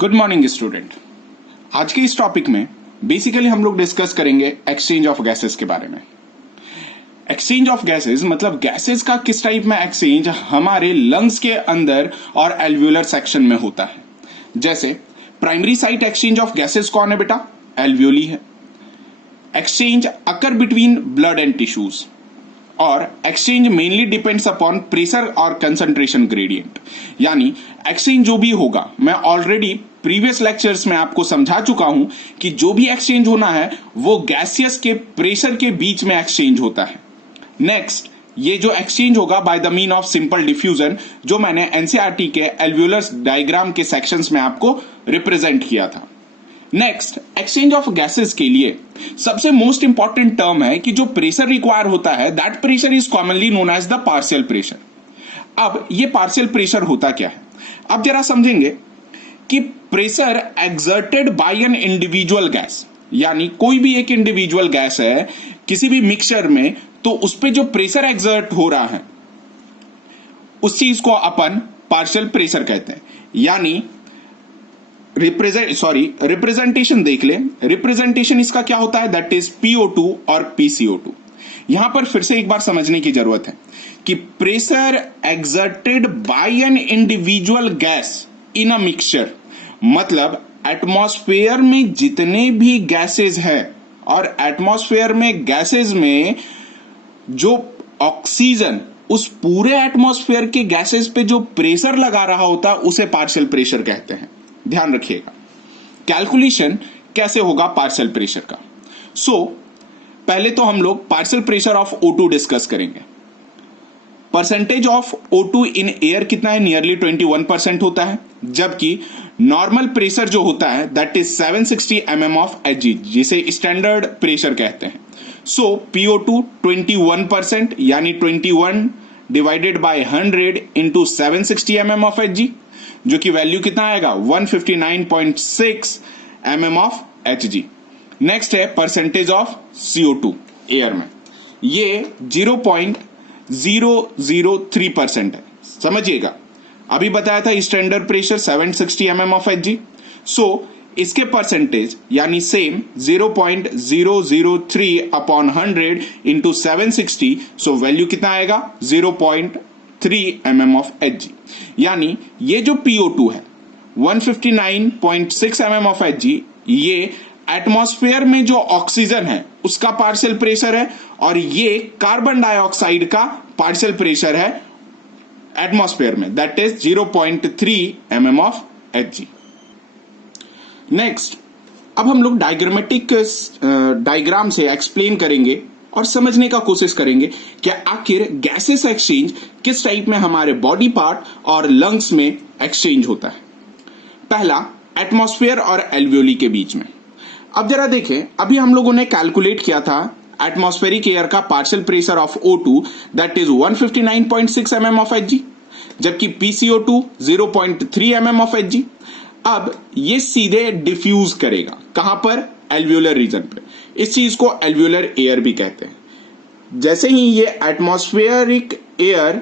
Good morning student. आज के इस टॉपिक में बेसिकली हम लोग डिस्कस करेंगे एक्सचेंज ऑफ गैसेस के बारे में। एक्सचेंज ऑफ गैसेस मतलब गैसेस का किस टाइप में एक्सचेंज हमारे लंग्स के अंदर और एल्वियोलर सेक्शन में होता है। जैसे primary site exchange of gases कौन है बेटा? एल्वियोली है। Exchange occur between blood and tissues और exchange mainly depends upon pressure और कंसंट्रेशन ग्रेडियंट। यानी एक्सचेंज जो भी होगा, मैं ऑलरेडी प्रीवियस लेक्चर्स में आपको समझा चुका हूं कि जो भी एक्सचेंज होना है वो गैसियस के प्रेशर के बीच में एक्सचेंज होता है। नेक्स्ट, ये जो एक्सचेंज होगा by the mean of simple diffusion, जो मैंने एनसीईआरटी के एल्वियोलर डायग्राम के सेक्शंस में आपको रिप्रेजेंट किया था। नेक्स्ट, एक्सचेंज ऑफ गैसेस के लिए सबसे मोस्ट इंपॉर्टेंट टर्म है कि जो प्रेशर रिक्वायर होता है that pressure is commonly known as the partial pressure. अब ये पार्शियल प्रेशर होता क्या है, अब जरा समझेंगे कि pressure exerted by an individual gas, यानी कोई भी एक इंडिविजुअल गैस है किसी भी मिक्सचर में, तो उस पर जो प्रेशर एक्सर्ट हो रहा है उस चीज को अपन पार्शियल प्रेशर कहते हैं। यानी रिप्रेजेंटेशन देख ले, रिप्रेजेंटेशन इसका क्या होता है, दैट इज PO2 और PCO2। यहां पर फिर से एक बार समझने की जरूरत है कि pressure exerted by an individual gas in a mixture मतलब एटमॉस्फेयर में जितने भी गैसेस हैं और एटमॉस्फेयर में गैसेस में जो ऑक्सीजन उस पूरे एटमॉस्फेयर के गैसेस पे जो प्रेशर लगा रहा होता है उसे पार्शियल प्रेशर कहते हैं। ध्यान रखिएगा। कैलकुलेशन कैसे होगा पार्शियल प्रेशर का। पहले तो हम लोग partial pressure of O2 discuss करेंगे। Percentage of O2 in air कितना है, नियरली 21% होता है, जबकि नॉर्मल प्रेशर जो होता है that is 760 mm of Hg, जिसे स्टैंडर्ड प्रेशर कहते हैं। PO2 21% यानी 21 divided by 100 into 760 mm of Hg, जो कि वैल्यू कितना आएगा 159.6 mm ऑफ Hg। नेक्स्ट है परसेंटेज ऑफ CO2 एयर में, ये 0.003% है। समझिएगा, अभी बताया था standard pressure 760 mm of Hg, इसके परसेंटेज यानी सेम 0.003 अपॉन 100 इंटू 760, वैल्यू कितना आएगा 0.3 mm ऑफ Hg। यानी ये जो PO2 है 159.6 mm ऑफ Hg, ये एटमॉस्फेयर में जो ऑक्सीजन है उसका पार्शियल प्रेशर है और ये कार्बन डाइऑक्साइड का पार्शियल प्रेशर है एटमॉस्फेयर में, that is 0.3 mm of Hg। Next, अब हम लोग डायग्राम से एक्सप्लेन करेंगे और समझने का कोशिश करेंगे कि आखिर गैसेस एक्सचेंज किस टाइप में हमारे बॉडी पार्ट और लंग्स में एक्सचेंज होता है। पहला, एटमॉस्फेयर और एल्वियोली के बीच में। अब जरा देखें, अभी हम लोगों ने कैलकुलेट किया था एटमॉस्फेरिक एयर का partial pressure of O2 that is 159.6 mm of Hg, जबकि PCO2 0.3 mm ऑफ Hg। अब ये सीधे डिफ्यूज करेगा कहां पर, एल्वियोलर रीजन पे। इस चीज को एल्वियोलर एयर भी कहते हैं। जैसे ही ये एटमॉस्फेरिक एयर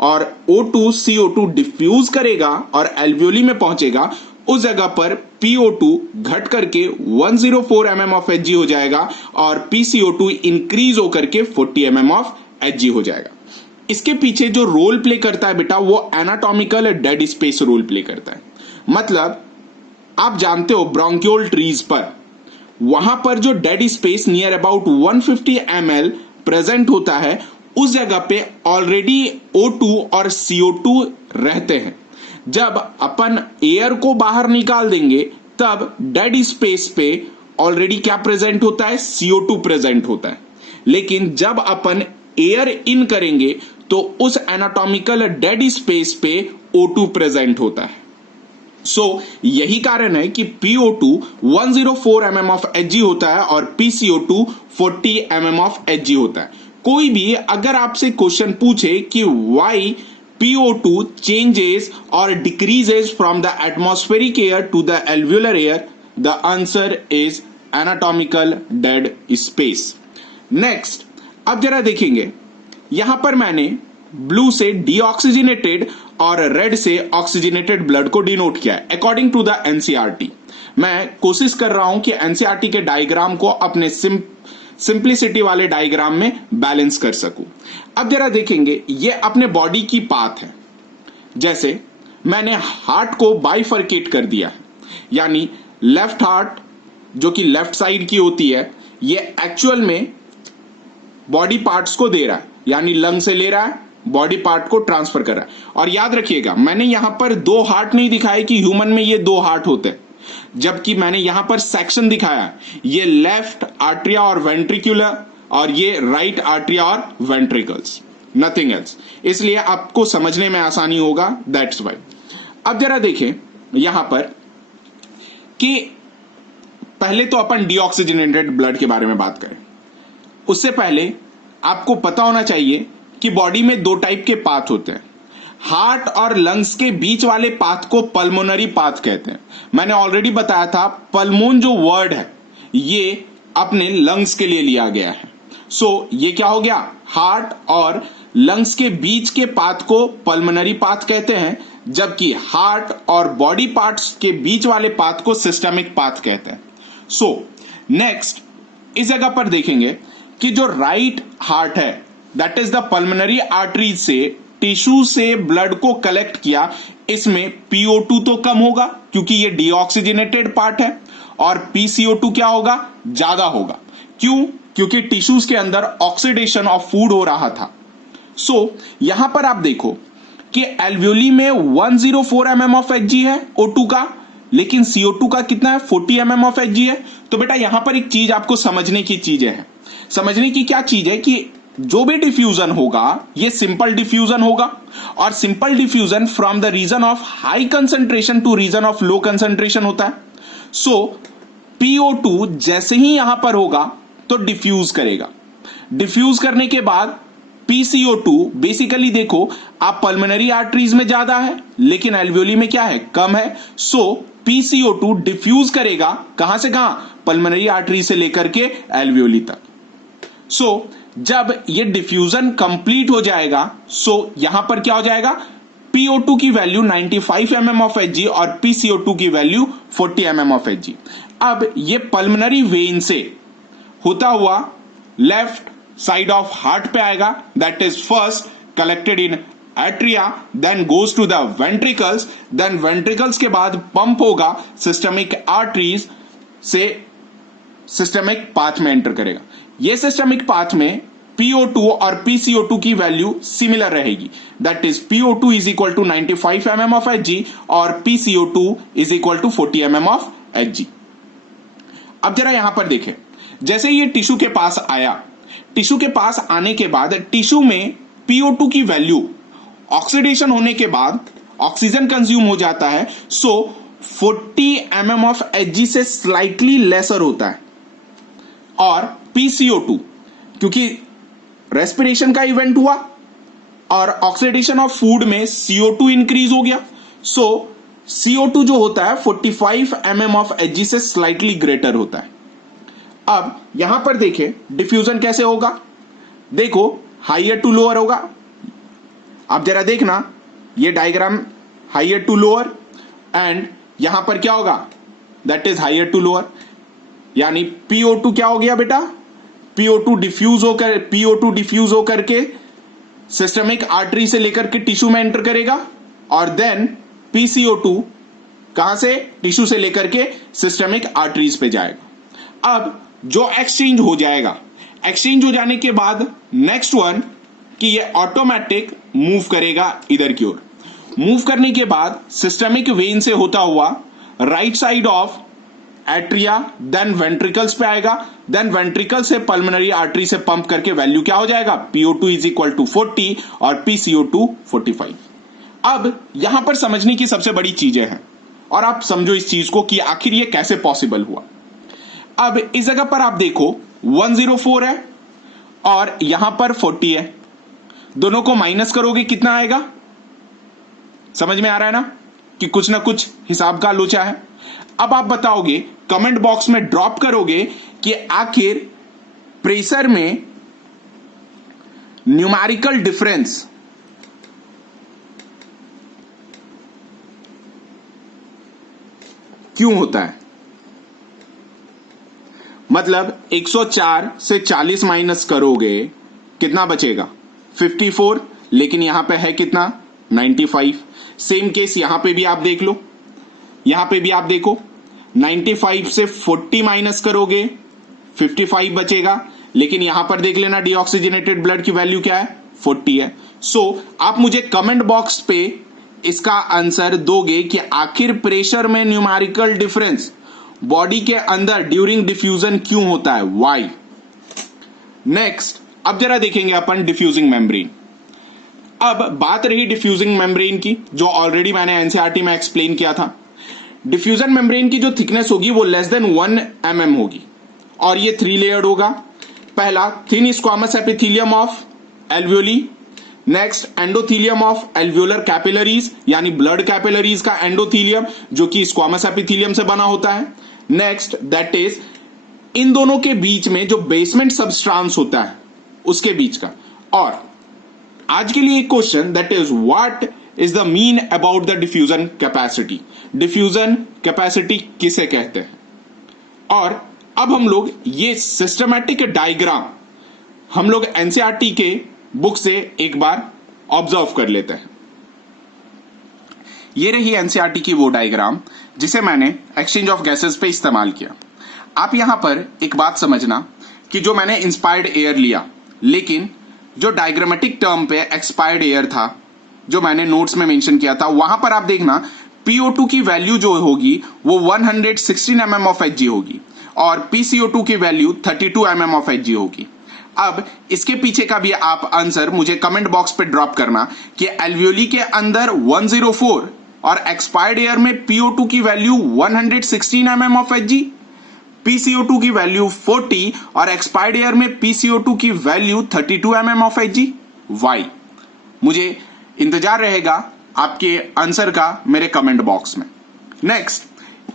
और O2 CO2 डिफ्यूज करेगा और एल्वियोली में पहुंचेगा, उस जगह पर PO2 घट करके 104 mm ऑफ Hg हो जाएगा और PCO2 इंक्रीज होकर के 40 mm ऑफ Hg हो जाएगा। इसके पीछे जो रोल प्ले करता है बेटा, वो anatomical dead space role play करता है। मतलब आप जानते हो ब्रोंकियोल ट्रीज पर, वहां पर जो dead space near about 150 ml present होता है, उस जगह पे ऑलरेडी O2 और CO2 रहते हैं। जब अपन एयर को बाहर निकाल देंगे तब डेड स्पेस पे ऑलरेडी क्या प्रेजेंट होता है, CO2 प्रेजेंट होता है। लेकिन जब अपन एयर इन करेंगे तो उस एनाटॉमिकल डेड स्पेस पे O2 प्रेजेंट होता है। यही कारण है कि PO2 104 mm ऑफ Hg होता है और PCO2 40 mm ऑफ Hg होता है। कोई भी अगर आपसे क्वेश्चन पूछे कि Y PO2 changes or decreases from the atmospheric air to the alveolar air, the answer is anatomical dead space. Next, अब जरा देखेंगे, यहां पर मैंने ब्लू से डीऑक्सीजनेटेड और रेड से ऑक्सीजनेटेड ब्लड को डिनोट किया है अकॉर्डिंग टू द एनसीईआरटी। मैं कोशिश कर रहा हूं कि एनसीईआरटी के डायग्राम को अपने सिंप्लिसिटी वाले डायग्राम में बैलेंस कर सकूं। अब जरा देखेंगे, ये अपने बॉडी की पाथ है। जैसे मैंने हार्ट को बाइफरकेट कर दिया है, यानी लेफ्ट हार्ट जो कि लेफ्ट साइड की होती है, ये एक्चुअल में बॉडी पार्ट्स को दे रहा है, यानी लंग से ले रहा है, बॉडी पार्ट को ट्रांसफर कर रहा है। और याद रखिएगा, मैंने यहां पर दो हार्ट नहीं दिखाए कि ह्यूमन में ये दो हार्ट होते हैं, जबकि मैंने यहां पर सेक्शन दिखाया, ये लेफ्ट आर्ट्रिया और वेंट्रिकुलर और ये राइट आर्ट्रिया और वेंट्रिकल्स, नथिंग एल्स। इसलिए आपको समझने में आसानी होगा, दैट्स वाई। अब जरा देखें यहां पर कि पहले तो अपन डीऑक्सीजनेटेड ब्लड के बारे में बात करें। उससे पहले आपको पता होना चाहिए कि बॉडी में दो टाइप के पाथ होते हैं। हार्ट और लंग्स के बीच वाले पाथ को पल्मोनरी पाथ कहते हैं। मैंने ऑलरेडी बताया था, पल्मोन जो वर्ड है ये अपने लंग्स के लिए लिया गया है। सो ये क्या हो गया, हार्ट और लंग्स के बीच के पाथ को पल्मोनरी पाथ कहते हैं, जबकि हार्ट और बॉडी पार्ट्स के बीच वाले पाथ को सिस्टमिक पाथ कहते हैं। सो नेक्स्ट इस जगह पर देखेंगे कि जो राइट हार्ट है, that is the pulmonary artery से टिश्यू से ब्लड को कलेक्ट किया, इसमें PO2 तो कम होगा क्योंकि ये डीऑक्सीजनेटेड पार्ट है, और PCO2 क्या होगा, ज्यादा होगा। क्यों? क्योंकि टिश्यूज के अंदर ऑक्सीडेशन ऑफ फूड हो रहा था। सो यहां पर आप देखो कि एल्वियोली में 104 mm ऑफ Hg है O2 का, लेकिन CO2 का कितना है, 40 mm ऑफ Hg है। तो बेटा यहां पर एक चीज आपको समझने की चीजें हैं। समझने की क्या चीज है कि जो भी डिफ्यूजन होगा ये सिंपल डिफ्यूजन होगा, और simple diffusion from the region of high concentration to region of low concentration होता है। सो PO2 जैसे ही यहां पर होगा तो डिफ्यूज करेगा। डिफ्यूज करने के बाद PCO2 बेसिकली देखो, आप पल्मोनरी आर्टरीज में ज्यादा है लेकिन एल्वियोली में क्या है, कम है। सो PCO2 डिफ्यूज करेगा कहां से कहां, पल्मोनरी आर्टरी से लेकर के एल्वियोली तक। सो जब ये डिफ्यूजन कंप्लीट हो जाएगा, सो यहां पर क्या हो जाएगा, PO2 की वैल्यू 95 mm ऑफ Hg और PCO2 की वैल्यू 40 mm ऑफ Hg। अब ये पल्मोनरी वेन से होता हुआ लेफ्ट साइड ऑफ हार्ट पे आएगा, that is first collected in atria, then goes to the ventricles, then ventricles के बाद पंप होगा सिस्टमिक आर्टरीज से सिस्टमिक पाथ में एंटर करेगा। ये सिस्टमिक पाथ में PO2 और PCO2 की वैल्यू सिमिलर रहेगी, that is PO2 is equal to 95 mm of Hg और PCO2 is equal to 40 mm of Hg। अब जरा यहां पर देखें, जैसे ये टिश्यू के पास आया, टिश्यू के पास आने के बाद टिश्यू में PO2 की वैल्यू ऑक्सीडेशन होने के बाद ऑक्सीजन कंज्यूम हो जाता है, सो 40 mm ऑफ Hg से स्लाइटली लेसर होता है। और PCO2 क्योंकि रेस्पिरेशन का इवेंट हुआ और ऑक्सीडेशन ऑफ फूड में CO2 इंक्रीज हो गया, सो CO2 जो होता है 45 mm ऑफ Hg से स्लाइटली ग्रेटर होता है। अब यहां पर देखें डिफ्यूजन कैसे होगा, देखो हाइयर टू लोअर होगा। अब जरा देखना, ये diagram higher to lower and यहां पर क्या होगा, that is higher to lower, यानी PO2 क्या हो गया बेटा, PO2 डिफ्यूज होकर के सिस्टमिक आर्टरी से लेकर के टिश्यू में एंटर करेगा, और देन PCO2 कहां से, टिश्यू से लेकर के सिस्टमिक आर्टरीज पे जाएगा। अब जो एक्सचेंज हो जाएगा, एक्सचेंज हो जाने के बाद नेक्स्ट वन कि ये ऑटोमेटिक मूव करेगा इधर की ओर। मूव करने के बाद सिस्टमिक वेन से होता हुआ right side of atria, then ventricles पे आएगा, देन वेंट्रिकल से पल्मोनरी आर्टरी से पंप करके वैल्यू क्या हो जाएगा, PO2 इज इक्वल टू 40 और PCO2 45। अब यहां पर समझने की सबसे बड़ी चीजें हैं, और आप समझो इस चीज को कि आखिर ये कैसे पॉसिबल हुआ। अब इस जगह पर आप देखो 104 है और यहां पर 40 है, दोनों को माइनस करोगे कितना आएगा, समझ में आ रहा है ना कि कुछ ना कुछ हिसाब का लोचा है। अब आप बताओगे, कमेंट बॉक्स में ड्रॉप करोगे कि आखिर प्रेशर में न्यूमेरिकल डिफरेंस क्यों होता है? मतलब 104 से 40 माइनस करोगे कितना बचेगा? 54, लेकिन यहां पे है कितना? 95। सेम केस यहां पे भी आप देख लो, यहां पे भी आप देखो 95 से 40 माइनस करोगे 55 बचेगा, लेकिन यहां पर देख लेना डीऑक्सीजनेटेड ब्लड की वैल्यू क्या है? 40 है। सो आप मुझे कमेंट बॉक्स पे इसका आंसर दोगे कि आखिर प्रेशर में न्यूमेरिकल डिफरेंस बॉडी के अंदर ड्यूरिंग डिफ्यूजन क्यों होता है? व्हाई? नेक्स्ट, अब जरा देखेंगे अपन डिफ्यूजिंग मेम्ब्रेन। अब बात रही डिफ्यूजिंग मेम्ब्रेन की, जो ऑलरेडी मैंने एनसीईआरटी में एक्सप्लेन किया था। डिफ्यूजन मेम्ब्रेन की जो थिकनेस होगी वो लेस देन 1 mm होगी और ये 3 लेयर्ड होगा। पहला, thin squamous epithelium of alveoli. Next, endothelium of alveolar capillaries, यानी ब्लड कैपिलरीज का एंडोथीलियम जो कि स्क्वामस एपिथेलियम से बना होता है। नेक्स्ट, दैट इज इन दोनों के बीच में जो बेसमेंट सबस्ट्रांस होता है उसके बीच का। और आज के लिए एक question, that is what is the mean about the diffusion capacity? Diffusion capacity किसे कहते हैं? और अब हम लोग ये सिस्टमैटिक डायग्राम हम लोग एनसीईआरटी के बुक से एक बार ऑब्जर्व कर लेते हैं। ये रही एनसीईआरटी की वो डायग्राम जिसे मैंने एक्सचेंज ऑफ गैसेस पे इस्तेमाल किया। आप यहां पर एक बात समझना कि जो मैंने इंस्पायर्ड एयर लिया, लेकिन जो डायग्रामेटिक टर्म पे एक्सपायर्ड एयर था जो मैंने नोट्स में मेंशन किया था, वहां पर आप देखना PO2 की वैल्यू जो होगी वो 116 mm ऑफ Hg होगी और PCO2 की वैल्यू 32 mm ऑफ Hg होगी। अब इसके पीछे का भी आप आंसर मुझे कमेंट बॉक्स पे ड्रॉप करना कि एल्वियोली के अंदर 104 और एक्सपायर्ड एयर में PO2 की value 116 mm of Hg, PCO2 की वैल्यू 40 और एक्सपायर्ड एयर में PCO2 की value 32 mm of Hg। Why? मुझे इंतजार रहेगा आपके आंसर का मेरे कमेंट बॉक्स में। नेक्स्ट,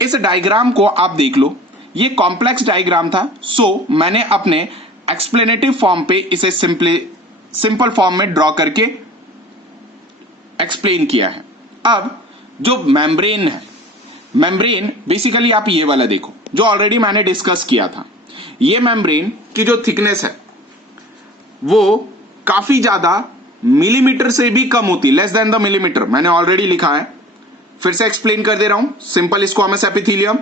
इस डायग्राम को आप देख लो, ये कॉम्प्लेक्स डायग्राम था, सो मैंने अपने एक्सप्लेनेटिव फॉर्म पे इसे सिंपल फॉर्म में ड्रॉ करके एक्सप्लेन किया है। अब जो मेम्ब्रेन है, मेम्ब्रेन बेसिकली आप ये वाला देखो जो ऑलरेडी मैंने डिस्कस किया था। ये मेम्ब्रेन की जो थिकनेस है वो काफी ज्यादा मिलीमीटर से भी कम होती, लेस देन द मिलीमीटर। मैंने ऑलरेडी लिखा है, फिर से एक्सप्लेन कर दे रहा हूं। Simple squamous epithelium,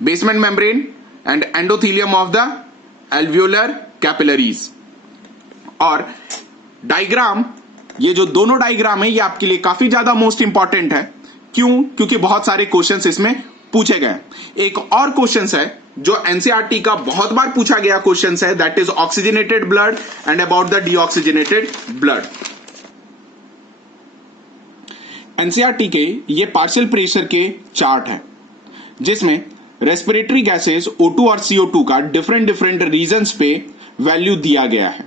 basement membrane and endothelium of the alveolar capillaries. और डायग्राम, ये जो दोनों डायग्राम है ये आपके लिए काफी ज्यादा मोस्ट इंपॉर्टेंट है। क्यों? क्योंकि बहुत सारे क्वेश्चंस इसमें पूछे गए। एक और क्वेश्चंस है जो एनसीईआरटी का बहुत बार पूछा गया क्वेश्चंस है, that is oxygenated blood and about the deoxygenated blood. NCERT के ये पार्शियल प्रेशर के चार्ट है जिसमें रेस्पिरेटरी गैसेस O2 और CO2 का डिफरेंट रीजन्स पे वैल्यू दिया गया है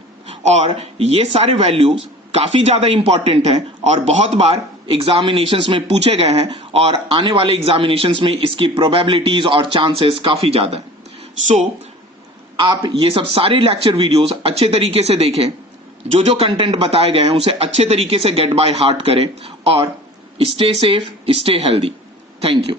और ये सारे वैल्यूज काफी ज्यादा इंपॉर्टेंट हैं और बहुत बार एग्जामिनेशंस में पूछे गए हैं और आने वाले एग्जामिनेशंस में इसकी प्रोबेबिलिटीज और चांसेस काफी ज्यादा है। सो आप ये सब सारे लेक्चर वीडियोस अच्छे तरीके से देखें, जो कंटेंट बताए गए हैं उसे अच्छे तरीके से गेट बाय हार्ट करें और stay safe, stay healthy. Thank you.